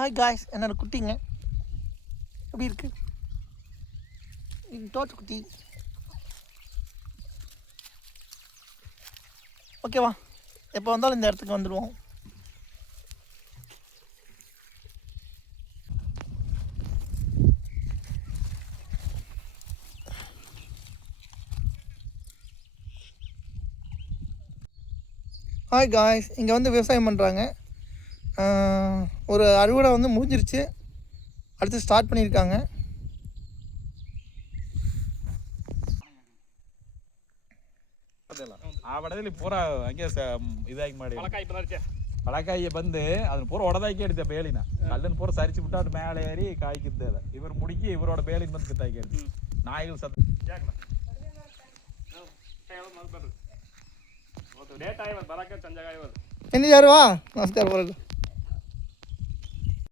Hi guys என்னோட குட்டிங்க? எப்படி இருக்கு? இது தோட்ட குட்டி. ஓகேவா எப்போ வந்தாலும் இந்த இடத்துக்கு வந்துடுவோம் ஹாய் காய்ஸ் இங்கே வந்து விவசாயம் பண்ணுறாங்க ஒரு அறுவடை வந்து முடிஞ்சிருச்சு அடுத்து ஸ்டார்ட் பண்ணியிருக்காங்க ಆ ಬಡದಲ್ಲಿ ಪೂರ ಹಂಗೆ ಇದಾಗಿ ಮಾಡಿ ಪಳಕಾಯಿ ಬಂದು ಅದನ್ನ ಪೂರ ಹೊಡೆದಾಕಿ ಹಿಡಿದೆ ಬೇಲಿನ ಕಲ್ಲನ್ನು ಪೂರ ಸರಿಸಿ ಬಿಟ್ಟು ಅದ್ರ ಮೇಲೆ ಏರಿ ಕಾಯ್ಕಿದ್ದೆ ಅದ ಇವ್ರು ಮುಡುಕಿ ಇವರೋಡ ಬೇಲಿನ ಬಂದು ಕಿತ್ತಾಕಿ ಹಿಡಿದು ನಾಯಿಗಳು ಸತ್ ಬರ್ರಿ ಡೇಟ್ ಆಯ್ತು ಬರಕ್ಕೆ ಸಂಜೆ ಆಯ್ತು ಎಂದಿದ್ದಾರವಾ ನಮಸ್ಕಾರ ಬರಲ್ಲ